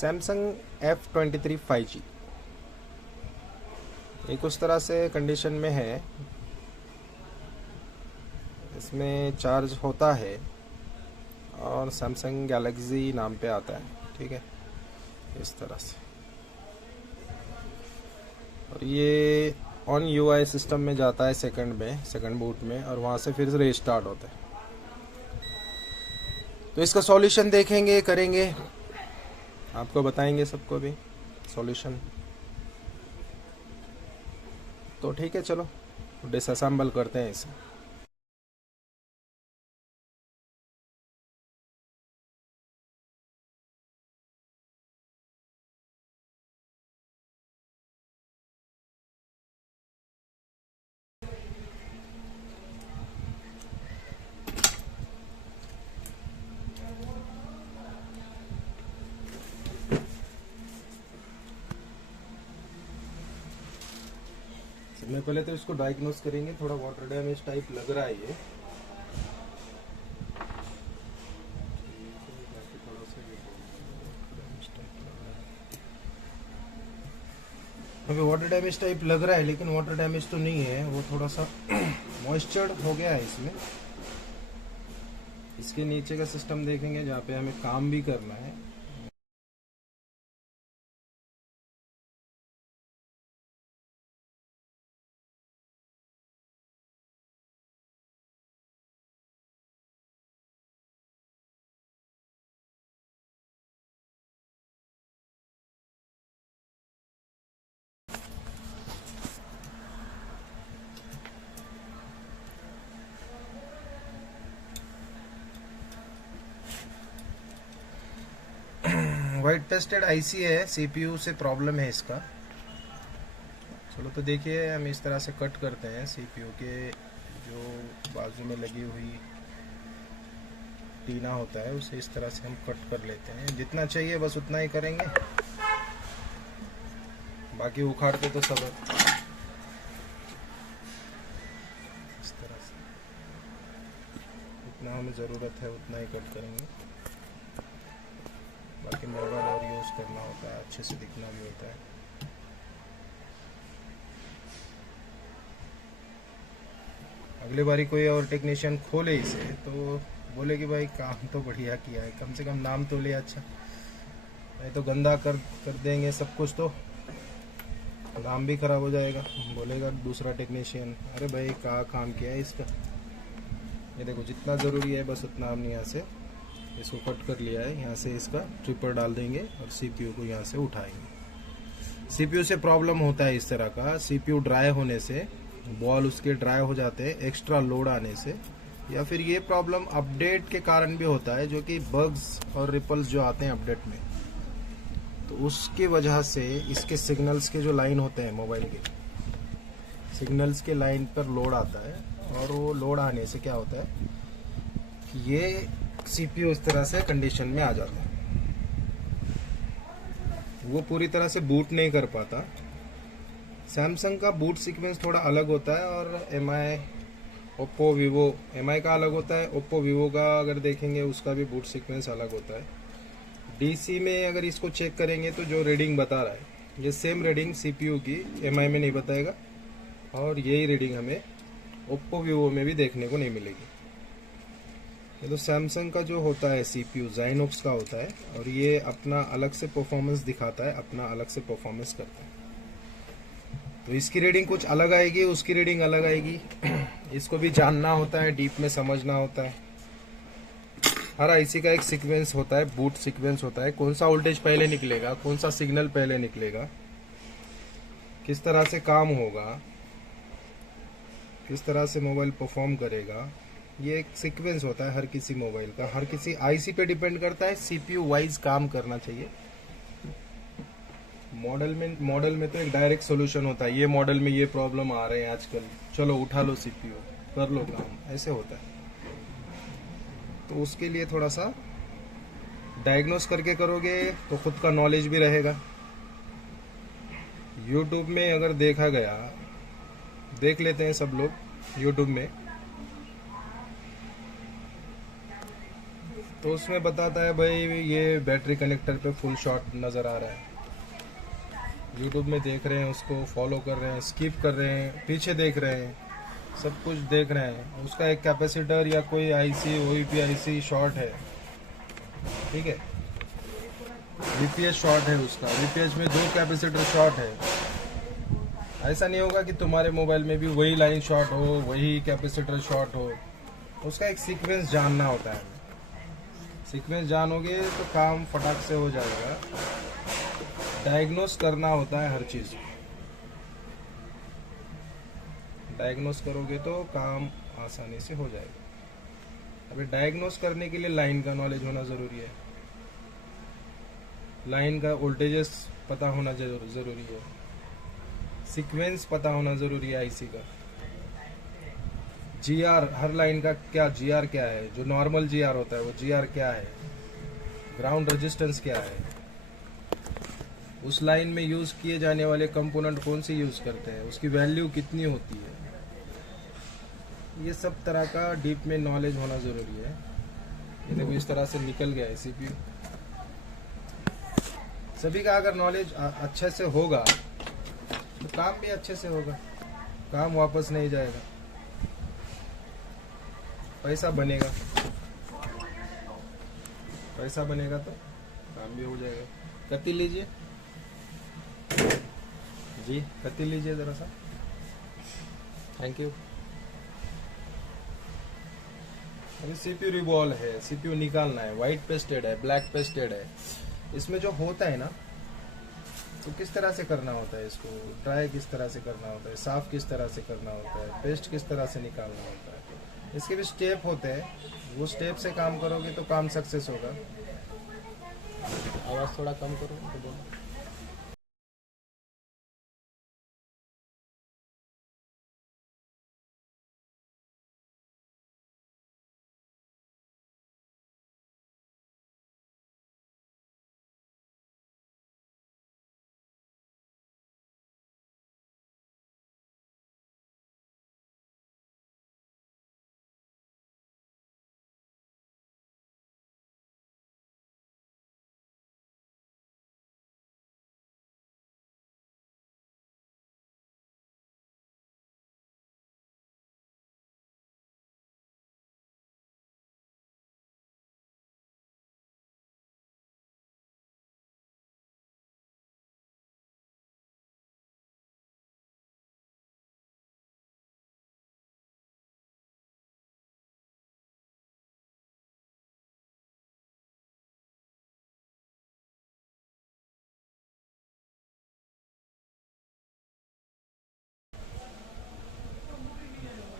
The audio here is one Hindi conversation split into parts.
सैमसंग F23 5G एक उस तरह से कंडीशन में है, इसमें चार्ज होता है और सैमसंग गैलेक्सी नाम पे आता है। ठीक है, इस तरह से। और ये ऑन UI सिस्टम में जाता है सेकंड बूट में, और वहाँ से फिर से रीस्टार्ट होता है। तो इसका सॉल्यूशन देखेंगे, करेंगे, आपको बताएंगे सबको भी सॉल्यूशन। तो ठीक है, चलो डिसअसेंबल करते हैं इसे। सबसे पहले तो इसको डायग्नोस करेंगे। थोड़ा वाटर डैमेज टाइप लग रहा है ये। अभी वाटर डैमेज टाइप लग रहा है, लेकिन वाटर डैमेज तो नहीं है, वो थोड़ा सा मॉइस्चर हो गया है इसमें। इसके नीचे का सिस्टम देखेंगे जहाँ पे हमें काम भी करना है। वाइट टेस्टेड आईसी है, CPU से प्रॉब्लम है इसका। चलो तो देखिए, हम इस तरह से कट करते हैं CPU के जो बाजू में लगी हुई टीना होता है, उसे इस तरह से हम कट कर लेते हैं। जितना चाहिए बस उतना ही करेंगे, बाकी उखाड़ते तो सब है। इस तरह से जितना हमें ज़रूरत है उतना ही कट करेंगे। बाकी मोबाइल और यूज़ करना होता है, अच्छे से दिखना भी होता है। अगली बारी कोई और टेक्नीशियन खोले इसे तो बोले कि भाई काम तो बढ़िया किया है, कम से कम नाम तो लिया। अच्छा, नहीं तो गंदा कर देंगे सब कुछ, तो नाम भी खराब हो जाएगा। बोलेगा दूसरा टेक्नीशियन, अरे भाई क्या काम किया है इसका। ये देखो, जितना ज़रूरी है बस उतना हमने यहाँ से इसको कट कर लिया है। यहाँ से इसका ट्रिपर डाल देंगे और CPU को यहाँ से उठाएंगे। CPU से प्रॉब्लम होता है इस तरह का, CPU ड्राई होने से, बॉल उसके ड्राई हो जाते हैं एक्स्ट्रा लोड आने से, या फिर ये प्रॉब्लम अपडेट के कारण भी होता है, जो कि बग्स और रिपल्स जो आते हैं अपडेट में, तो उसकी वजह से इसके सिग्नल्स के जो लाइन होते हैं, मोबाइल के सिग्नल्स के लाइन पर लोड आता है। और वो लोड आने से क्या होता है कि ये CPU इस तरह से कंडीशन में आ जाता है, वो पूरी तरह से बूट नहीं कर पाता। सैमसंग का बूट सीक्वेंस थोड़ा अलग होता है, और MI, ओप्पो, वीवो, MI का अलग होता है। ओप्पो, वीवो का अगर देखेंगे उसका भी बूट सीक्वेंस अलग होता है। DC में अगर इसको चेक करेंगे तो जो रीडिंग बता रहा है, ये सेम रीडिंग CPU की MI में नहीं बताएगा, और यही रीडिंग हमें ओप्पो, वीवो में भी देखने को नहीं मिलेगी। ये तो सैमसंग का जो होता है CPU Zynox का होता है, और ये अपना अलग से परफॉर्मेंस दिखाता है, अपना अलग से परफॉर्मेंस करता है। तो इसकी रीडिंग कुछ अलग आएगी, उसकी रीडिंग अलग आएगी। इसको भी जानना होता है, डीप में समझना होता है। हर आईसी का एक सीक्वेंस होता है, बूट सीक्वेंस होता है। कौन सा वोल्टेज पहले निकलेगा, कौन सा सिग्नल पहले निकलेगा, किस तरह से काम होगा, किस तरह से मोबाइल परफॉर्म करेगा, ये एक सीक्वेंस होता है हर किसी मोबाइल का। हर किसी आईसी पे डिपेंड करता है, CPU वाइज काम करना चाहिए। मॉडल में तो एक डायरेक्ट सोल्यूशन होता है, ये मॉडल में ये प्रॉब्लम आ रहे हैं आजकल, चलो उठा लो CPU, कर लो काम, ऐसे होता है। तो उसके लिए थोड़ा सा डायग्नोस करके करोगे तो खुद का नॉलेज भी रहेगा। यूट्यूब में अगर देखा गया, देख लेते हैं सब लोग यूट्यूब में, तो उसमें बताता है भाई ये बैटरी कनेक्टर पे फुल शॉट नज़र आ रहा है। यूट्यूब में देख रहे हैं, उसको फॉलो कर रहे हैं, स्किप कर रहे हैं, पीछे देख रहे हैं, सब कुछ देख रहे हैं। उसका एक कैपेसिटर या कोई आईसी ओईपी आईसी शॉर्ट है, ठीक है, वीपीएस शॉर्ट है उसका, वीपीएस में 2 कैपेसिटर शॉर्ट है। ऐसा नहीं होगा कि तुम्हारे मोबाइल में भी वही लाइन शॉर्ट हो, वही कैपेसिटर शॉर्ट हो। उसका एक सीक्वेंस जानना होता है। सीक्वेंस जानोगे तो काम फटाक से हो जाएगा। डायग्नोस करना होता है हर चीज़, डायग्नोस करोगे तो काम आसानी से हो जाएगा। अभी डायग्नोस करने के लिए लाइन का नॉलेज होना ज़रूरी है, लाइन का वोल्टेजेस पता होना ज़रूरी है, सीक्वेंस पता होना ज़रूरी है आईसी का। जीआर, हर लाइन का क्या जीआर क्या है, जो नॉर्मल जीआर होता है वो जीआर क्या है, ग्राउंड रेजिस्टेंस क्या है, उस लाइन में यूज़ किए जाने वाले कंपोनेंट कौन से यूज़ करते हैं, उसकी वैल्यू कितनी होती है, ये सब तरह का डीप में नॉलेज होना ज़रूरी है। ये देखो इस तरह से निकल गया है सीपीयू। सभी का अगर नॉलेज अच्छे से होगा तो काम भी अच्छे से होगा, काम वापस नहीं जाएगा, पैसा बनेगा, पैसा बनेगा तो काम भी हो जाएगा। कत्ती लीजिए जी, कत्ती लीजिए ज़रा सा, थैंक यू। अभी सीपीयू रिवॉल्व है, सीपीयू निकालना है, वाइट पेस्टेड है, ब्लैक पेस्टेड है। इसमें जो होता है ना, तो किस तरह से करना होता है, इसको ड्राई किस तरह से करना होता है, साफ किस तरह से करना होता है, पेस्ट किस तरह से निकालना होता है, इसके भी स्टेप होते हैं। वो स्टेप से काम करोगे तो काम सक्सेस होगा। आवाज़ थोड़ा कम करो तो बोलो।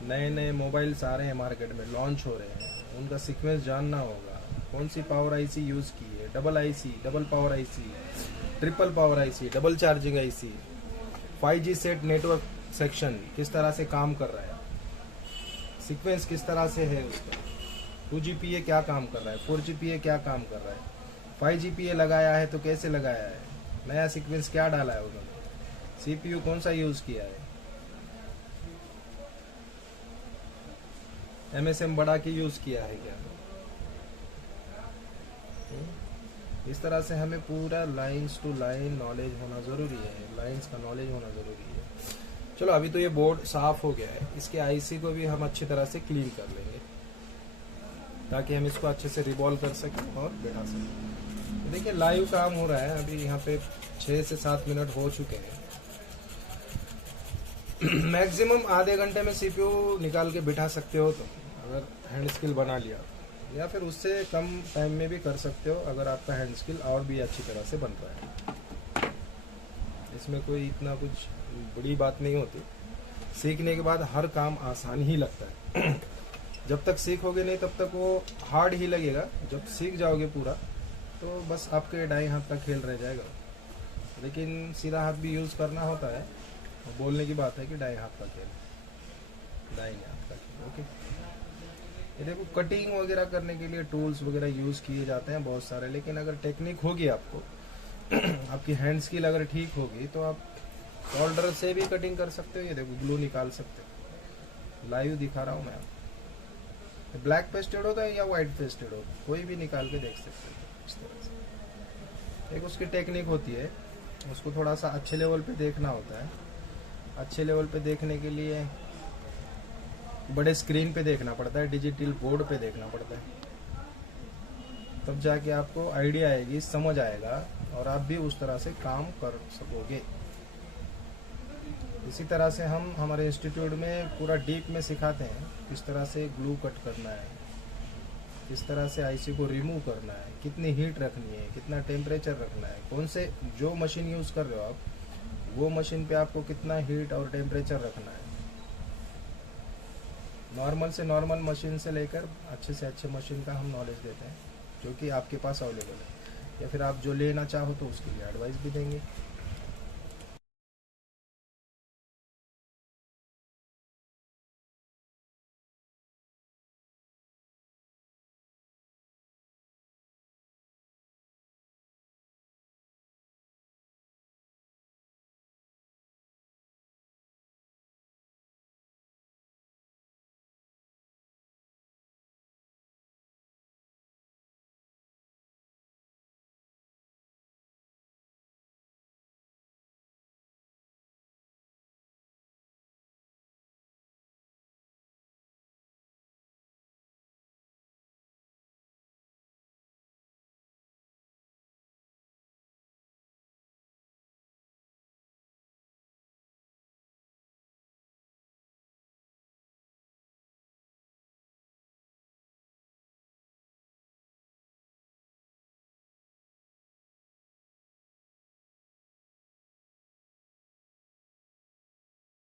नए नए मोबाइल्स आ रहे हैं मार्केट में, लॉन्च हो रहे हैं, उनका सीक्वेंस जानना होगा। कौन सी पावर आईसी यूज़ की है, double IC, double power IC, triple power IC, double charging IC, 5G set network section किस तरह से काम कर रहा है, सीक्वेंस किस तरह से है उसका, 2GPA क्या काम कर रहा है, 4GPA क्या काम कर रहा है, 5GPA लगाया है तो कैसे लगाया है, नया सीक्वेंस क्या डाला है उन्होंने, सीपीयू कौन सा यूज़ किया है, MSM बढ़ा के यूज़ किया है क्या। इस तरह से हमें पूरा लाइंस टू लाइन नॉलेज होना ज़रूरी है, लाइंस का नॉलेज होना ज़रूरी है। चलो अभी तो ये बोर्ड साफ़ हो गया है, इसके आईसी को भी हम अच्छी तरह से क्लीन कर लेंगे ताकि हम इसको अच्छे से रिवॉल्व कर सकें और बैठा सकें। तो देखिए लाइव काम हो रहा है, अभी यहाँ पे 6 से 7 मिनट हो चुके हैं। मैक्सिमम आधे घंटे में सीपीयू निकाल के बिठा सकते हो, तो अगर हैंड स्किल बना लिया, या फिर उससे कम टाइम में भी कर सकते हो अगर आपका हैंड स्किल और भी अच्छी तरह से बन रहा है। इसमें कोई इतना कुछ बड़ी बात नहीं होती, सीखने के बाद हर काम आसान ही लगता है। जब तक सीखोगे नहीं तब तक वो हार्ड ही लगेगा, जब सीख जाओगे पूरा तो बस आपके दाएं हाथ का खेल रह जाएगा। लेकिन सीधा हाथ भी यूज़ करना होता है, बोलने की बात है कि दाएं हाथ का खेल, दाएं हाथ का खेल। ओके, ये देखो कटिंग वगैरह करने के लिए टूल्स वगैरह यूज़ किए जाते हैं बहुत सारे, लेकिन अगर टेक्निक होगी आपको आपकी हैंड स्किल अगर ठीक होगी तो आप सोल्डर से भी कटिंग कर सकते हो। ये देखो ग्लू निकाल सकते हो, लाइव दिखा रहा हूँ मैं आपको। ब्लैक पेस्टेड होता है या वाइट पेस्टेड हो, कोई भी निकाल के देख सकते हो इस तरह से। एक उसकी टेक्निक होती है, उसको थोड़ा सा अच्छे लेवल पे देखना होता है। अच्छे लेवल पे देखने के लिए बड़े स्क्रीन पे देखना पड़ता है, डिजिटल बोर्ड पे देखना पड़ता है, तब जाके आपको आइडिया आएगी, समझ आएगा और आप भी उस तरह से काम कर सकोगे। इसी तरह से हम हमारे इंस्टीट्यूट में पूरा डीप में सिखाते हैं किस तरह से ग्लू कट करना है, किस तरह से आईसी को रिमूव करना है, कितनी हीट रखनी है, कितना टेम्परेचर रखना है, कौन से जो मशीन यूज़ कर रहे हो आप वो मशीन पे आपको कितना हीट और टेम्परेचर रखना है। नॉर्मल से नॉर्मल मशीन से लेकर अच्छे से अच्छे मशीन का हम नॉलेज देते हैं जो कि आपके पास अवेलेबल है, या फिर आप जो लेना चाहो तो उसके लिए एडवाइस भी देंगे।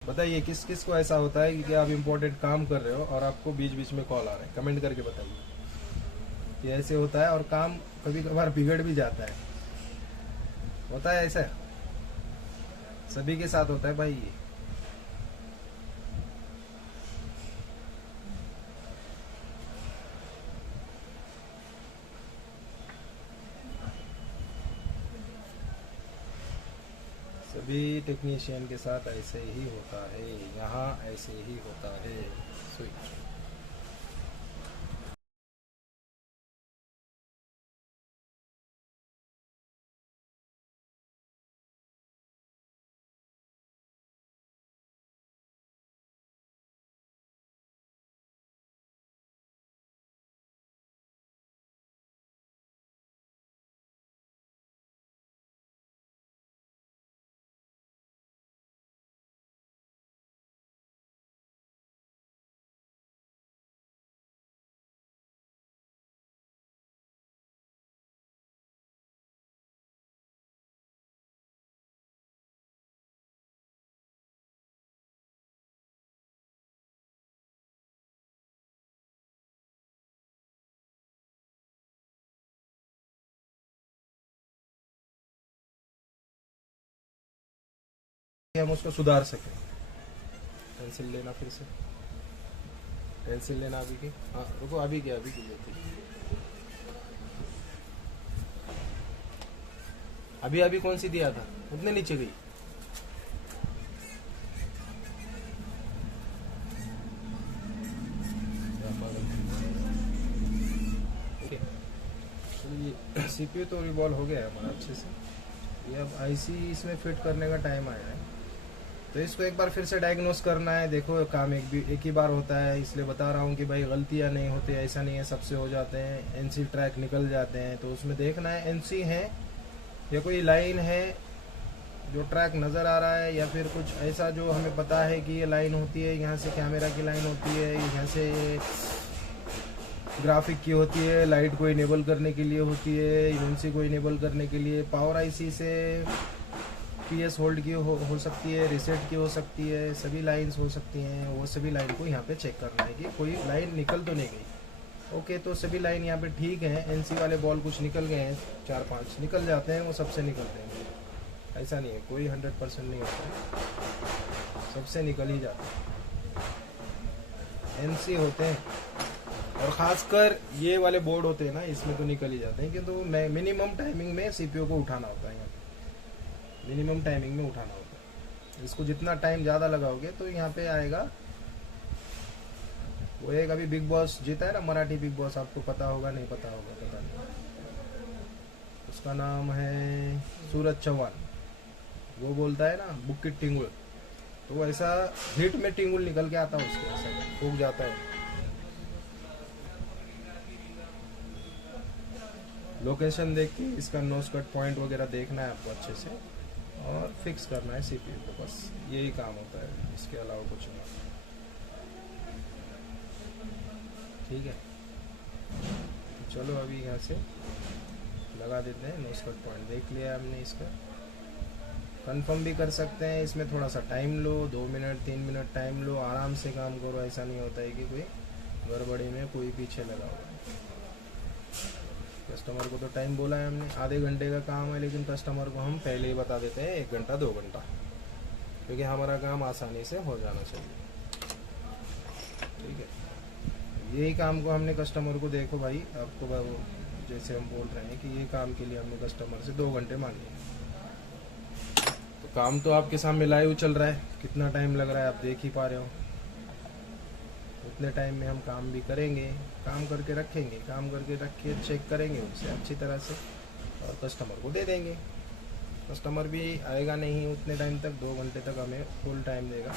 बताइए किस किस को ऐसा होता है कि आप इम्पोर्टेंट काम कर रहे हो और आपको बीच बीच में कॉल आ रहा है, कमेंट करके बताइए। ये ऐसे होता है और काम कभी कभार बिगड़ भी जाता है, होता है ऐसा, सभी के साथ होता है भाई ये। सभी टेक्नीशियन के साथ ऐसे ही होता है, यहाँ ऐसे ही होता है। स्विच हम उसको सुधार सकें। पेंसिल लेना, फिर से पेंसिल लेना अभी की। हाँ रुको, अभी की लेती। अभी कौन सी दिया था, उतने नीचे गई। ये सीपीयू तो रिवॉल्व हो गया है हमारा अच्छे से। ये अब आईसी इसमें फिट करने का टाइम आया है, तो इसको एक बार फिर से डायग्नोस करना है। देखो काम एक ही बार होता है, इसलिए बता रहा हूँ कि भाई गलतियाँ नहीं होती, ऐसा नहीं है, सबसे हो जाते हैं। एनसी ट्रैक निकल जाते हैं, तो उसमें देखना है एनसी है या कोई लाइन है जो ट्रैक नज़र आ रहा है, या फिर कुछ ऐसा जो हमें पता है कि ये लाइन होती है, यहाँ से कैमरा की लाइन होती है, यहाँ से ग्राफिक की होती है, लाइट को इनेबल करने के लिए होती है, यूएनसी को इनेबल करने के लिए, पावर आईसी से पीएस होल्ड की हो सकती है, रिसेट की हो सकती है, सभी लाइंस हो सकती हैं। वो सभी लाइन को यहाँ पे चेक करना है कि कोई लाइन निकल तो नहीं गई। ओके, तो सभी लाइन यहाँ पे ठीक है। एनसी वाले बॉल कुछ निकल गए हैं, 4-5 निकल जाते हैं, वो सबसे निकलते हैं, ऐसा नहीं है, कोई 100% नहीं होता, सबसे निकल ही जाते हैं। एनसी होते हैं, और ख़ासकर ये वाले बोर्ड होते हैं ना, इसमें तो निकल ही जाते हैं, किंतु मिनिमम टाइमिंग में सीपीयू को उठाना होता है। यहाँ मिनिमम टाइमिंग में उठाना होता है। इसको जितना टाइम ज़्यादा लगाओगे तो यहाँ पे आएगा वो एक अभी बिग बॉस जीता है ना, मराठी बिग बॉस, आपको पता होगा नहीं पता होगा पता नहीं, उसका नाम है सूरज चौहान। वो बोलता है ना बुक्की टिंगुल, तो ऐसा हिट में टिंगुल निकल के आता है उसके, ऐसा फूक जाता है। लोकेशन देख के इसका नोज कट पॉइंट वगैरह देखना है आपको अच्छे से, और फिक्स करना है सीपीयू को, बस यही काम होता है, इसके अलावा कुछ नहीं। ठीक है, तो चलो अभी यहाँ से लगा देते हैं नोज कट पॉइंट। देख लिया हमने इसका, कंफर्म भी कर सकते हैं। इसमें थोड़ा सा टाइम लो, 2 मिनट 3 मिनट टाइम लो, आराम से काम करो। ऐसा नहीं होता है कि कोई गड़बड़ी में कोई पीछे लगा हुआ है। कस्टमर को तो टाइम बोला है हमने, आधे घंटे का काम है, लेकिन कस्टमर को हम पहले ही बता देते हैं 1 घंटा 2 घंटा, क्योंकि हमारा काम आसानी से हो जाना चाहिए। ठीक है, यही काम को हमने कस्टमर को, देखो भाई आपको जैसे हम बोल रहे हैं कि ये काम के लिए हमने कस्टमर से 2 घंटे मांगे, तो काम तो आपके सामने लाइव चल रहा है, कितना टाइम लग रहा है आप देख ही पा रहे हो। उतने टाइम में हम काम भी करेंगे, काम करके रखेंगे, काम करके रख के चेक करेंगे उनसे अच्छी तरह से, और कस्टमर को दे देंगे। कस्टमर भी आएगा नहीं उतने टाइम तक, 2 घंटे तक हमें फुल टाइम देगा।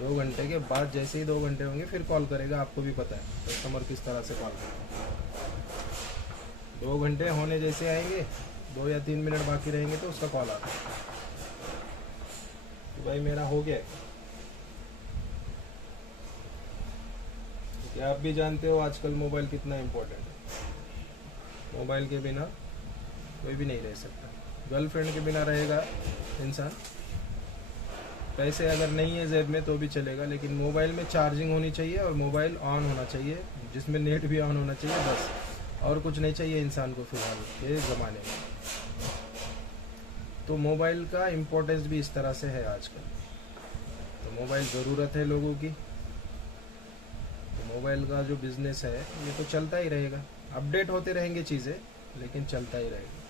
2 घंटे के बाद जैसे ही 2 घंटे होंगे फिर कॉल करेगा। आपको भी पता है कस्टमर किस तरह से कॉल करेगा। 2 घंटे होने जैसे आएंगे, 2 या 3 मिनट बाकी रहेंगे तो उसका कॉल आता है कि भाई मेरा हो गया। क्या आप भी जानते हो आजकल मोबाइल कितना इम्पोर्टेंट है। मोबाइल के बिना कोई भी नहीं रह सकता। गर्लफ्रेंड के बिना रहेगा इंसान, पैसे अगर नहीं है जेब में तो भी चलेगा, लेकिन मोबाइल में चार्जिंग होनी चाहिए और मोबाइल ऑन होना चाहिए, जिसमें नेट भी ऑन होना चाहिए, बस और कुछ नहीं चाहिए इंसान को फिलहाल के ज़माने में। तो मोबाइल का इम्पोर्टेंस भी इस तरह से है आजकल। तो मोबाइल ज़रूरत है लोगों की। तो मोबाइल का जो बिज़नेस है ये तो चलता ही रहेगा, अपडेट होते रहेंगे चीज़ें, लेकिन चलता ही रहेगा।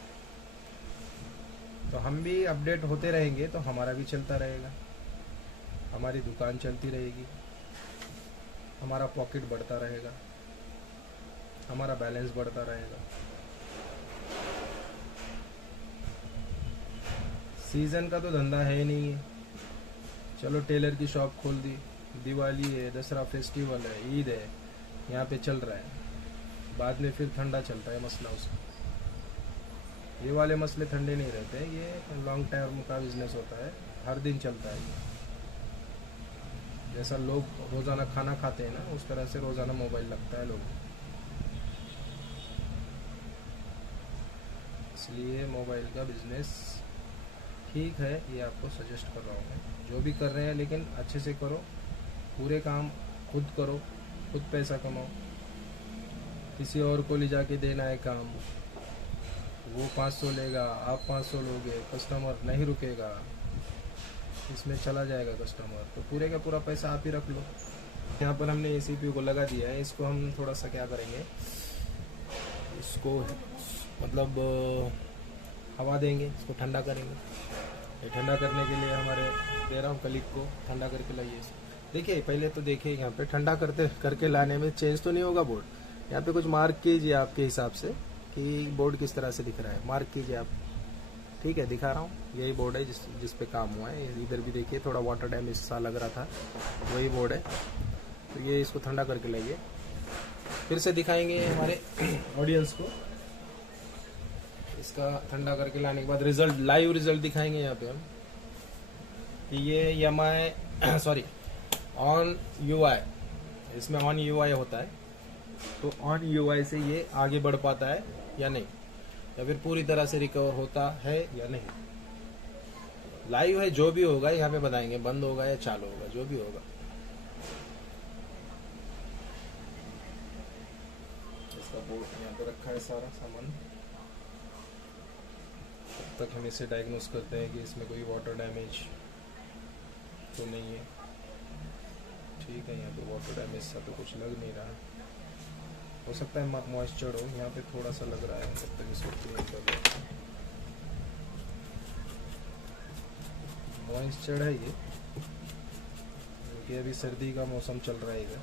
तो हम भी अपडेट होते रहेंगे तो हमारा भी चलता रहेगा, हमारी दुकान चलती रहेगी, हमारा पॉकेट बढ़ता रहेगा, हमारा बैलेंस बढ़ता रहेगा। सीज़न का तो धंधा है ही नहीं है। चलो टेलर की शॉप खोल दी, दिवाली है, दसरा फेस्टिवल है, ईद है, यहाँ पे चल रहा है, बाद में फिर ठंडा चलता है मसला उसका। ये वाले मसले ठंडे नहीं रहते, ये लॉन्ग टर्म का बिजनेस होता है, हर दिन चलता है। जैसा लोग रोज़ाना खाना खाते हैं ना, उस तरह से रोज़ाना मोबाइल लगता है लोगों। इसलिए मोबाइल का बिजनेस ठीक है, ये आपको सजेस्ट कर रहा हूँ मैं। जो भी कर रहे हैं लेकिन अच्छे से करो, पूरे काम खुद करो, खुद पैसा कमाओ। किसी और को ले जाके देना है काम, वो 500 लेगा, आप 500 लोगे, कस्टमर नहीं रुकेगा, इसमें चला जाएगा कस्टमर। तो पूरे का पूरा पैसा आप ही रख लो। यहाँ पर हमने ये CPU को लगा दिया है, इसको हम थोड़ा सा क्या करेंगे, इसको मतलब हवा देंगे, इसको ठंडा करेंगे। ये ठंडा करने के लिए हमारे दे रहा हूँ कलीग को, ठंडा करके लाइए। देखिए पहले तो देखिए यहाँ पे ठंडा करके लाने में चेंज तो नहीं होगा बोर्ड। यहाँ पे कुछ मार्क कीजिए आपके हिसाब से कि बोर्ड किस तरह से दिख रहा है, मार्क कीजिए आप। ठीक है, दिखा रहा हूँ, यही बोर्ड है जिस पे काम हुआ है। इधर भी देखिए थोड़ा वाटर डैमेज सा लग रहा था, वही बोर्ड है। तो ये इसको ठंडा करके लाइए, फिर से दिखाएंगे हमारे ऑडियंस को। इसका ठंडा करके लाने के बाद रिजल्ट, लाइव रिजल्ट दिखाएंगे यहाँ पे हम कि ये MI सॉरी ऑन UI, इसमें ऑन UI होता है। तो ऑन UI से ये आगे बढ़ पाता है या नहीं, या फिर पूरी तरह से रिकवर होता है या नहीं। लाइव है, जो भी होगा यहाँ पे बताएंगे, बंद होगा या चालू होगा, जो भी होगा। इसका बोर्ड यहाँ पे रखा है सारा सामान। तब तक हम इसे डायग्नोस करते हैं कि इसमें कोई वाटर डैमेज तो नहीं है। ठीक है, यहाँ पे वाटर डैमेज सा तो कुछ लग नहीं रहा, हो सकता है मॉइस्चर हो, यहाँ पे थोड़ा सा लग रहा है। तब तक इसको क्लीन कर लेते हैं। मॉइस्चर है ये, क्योंकि अभी सर्दी का मौसम चल रहा है इधर,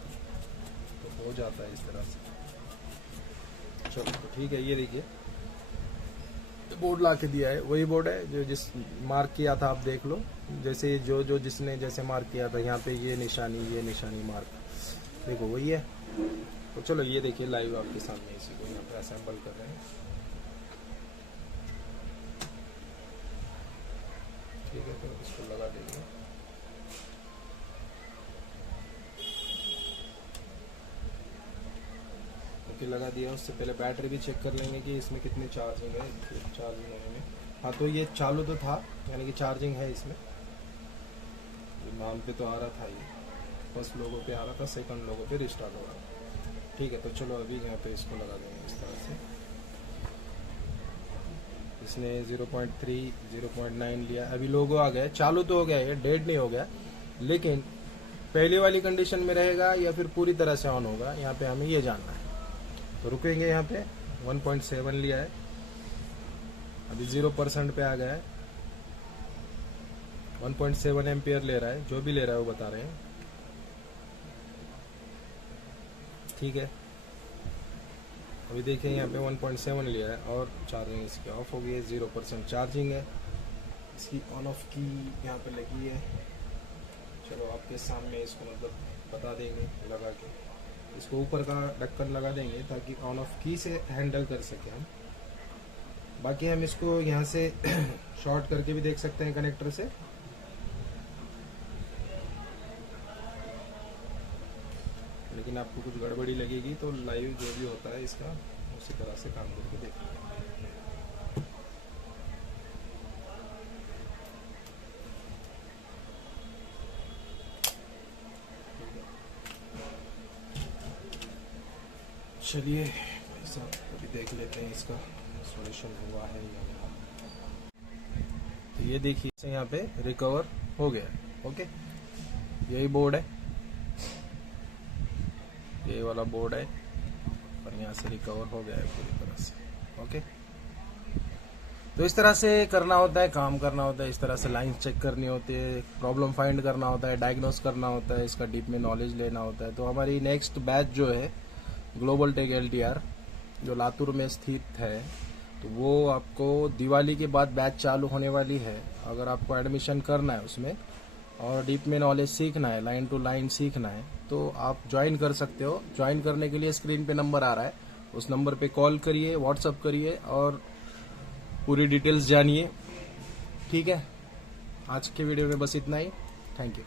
हो जाता है इस तरह से। चलो तो ठीक है, ये देखिए बोर्ड ला के दिया है, वही बोर्ड है जो जिस मार्क किया था, आप देख लो। जैसे जो जिसने जैसे मार्क किया था, यहाँ पे ये निशानी मार्क देखो वही है। तो चलो ये देखिए लाइव आपके सामने इसी को यहाँ पे असेंबल कर रहे हैं। ठीक है, तो इसको लगा देंगे। ओके, लगा दिया। उससे पहले बैटरी भी चेक कर लेंगे कि इसमें कितनी चार्जिंग है। चार्जिंग होने में, हाँ तो ये चालू तो था, यानी कि चार्जिंग है इसमें। नाम पे तो आ रहा था, ये फर्स्ट लोगो पे आ रहा था, सेकंड लोगो पे रिस्टार्ट हो रहा था। ठीक है, तो चलो अभी यहाँ पे इसको लगा देंगे इस तरह से। इसने 0.3 0.9 लिया, अभी लोगो आ गया, चालू तो हो गया, ये डेड नहीं हो गया, लेकिन पहले वाली कंडीशन में रहेगा या फिर पूरी तरह से ऑन होगा, यहाँ पे हमें ये जानना है। तो रुकेंगे यहाँ पे। 1.7 लिया है, अभी 0% पे आ गया है। 1.7 एम्पियर ले रहा है, जो भी ले रहा है वो बता रहे हैं। ठीक है, अभी देखिए यहाँ पे 1.7 लिया है और चार्जिंग इसकी ऑफ हो गई है। 0% चार्जिंग है, इसकी ऑन ऑफ की यहाँ पे लगी है। चलो आपके सामने इसको मतलब बता देंगे लगा के। इसको ऊपर का ढक्कन लगा देंगे ताकि ऑन ऑफ की से हैंडल कर सके हम। बाकी हम इसको यहाँ से शॉर्ट करके भी देख सकते हैं कनेक्टर से। लेकिन आपको कुछ गड़बड़ी लगेगी तो लाइव जो भी होता है इसका उसी तरह से काम करके देखिए। चलिए ऐसा अभी देख लेते हैं इसका सॉल्यूशन हुआ है या नहीं। तो ये देखिए यहाँ पे रिकवर हो गया। ओके, यही बोर्ड है, ये वाला बोर्ड है और यहाँ से रिकवर हो गया है पूरी तरह से। ओके, तो इस तरह से करना होता है, काम करना होता है, इस तरह से लाइन चेक करनी होती है, प्रॉब्लम फाइंड करना होता है, डायग्नोस करना होता है, इसका डीप में नॉलेज लेना होता है। तो हमारी नेक्स्ट बैच जो है ग्लोबल टेक LTR जो लातूर में स्थित है, तो वो आपको दिवाली के बाद बैच चालू होने वाली है। अगर आपको एडमिशन करना है उसमें और डीप में नॉलेज सीखना है, लाइन टू लाइन सीखना है, तो आप ज्वाइन कर सकते हो। ज्वाइन करने के लिए स्क्रीन पे नंबर आ रहा है, उस नंबर पे कॉल करिए, व्हाट्सअप करिए और पूरी डिटेल्स जानिए। ठीक है, आज के वीडियो में बस इतना ही। Thank you.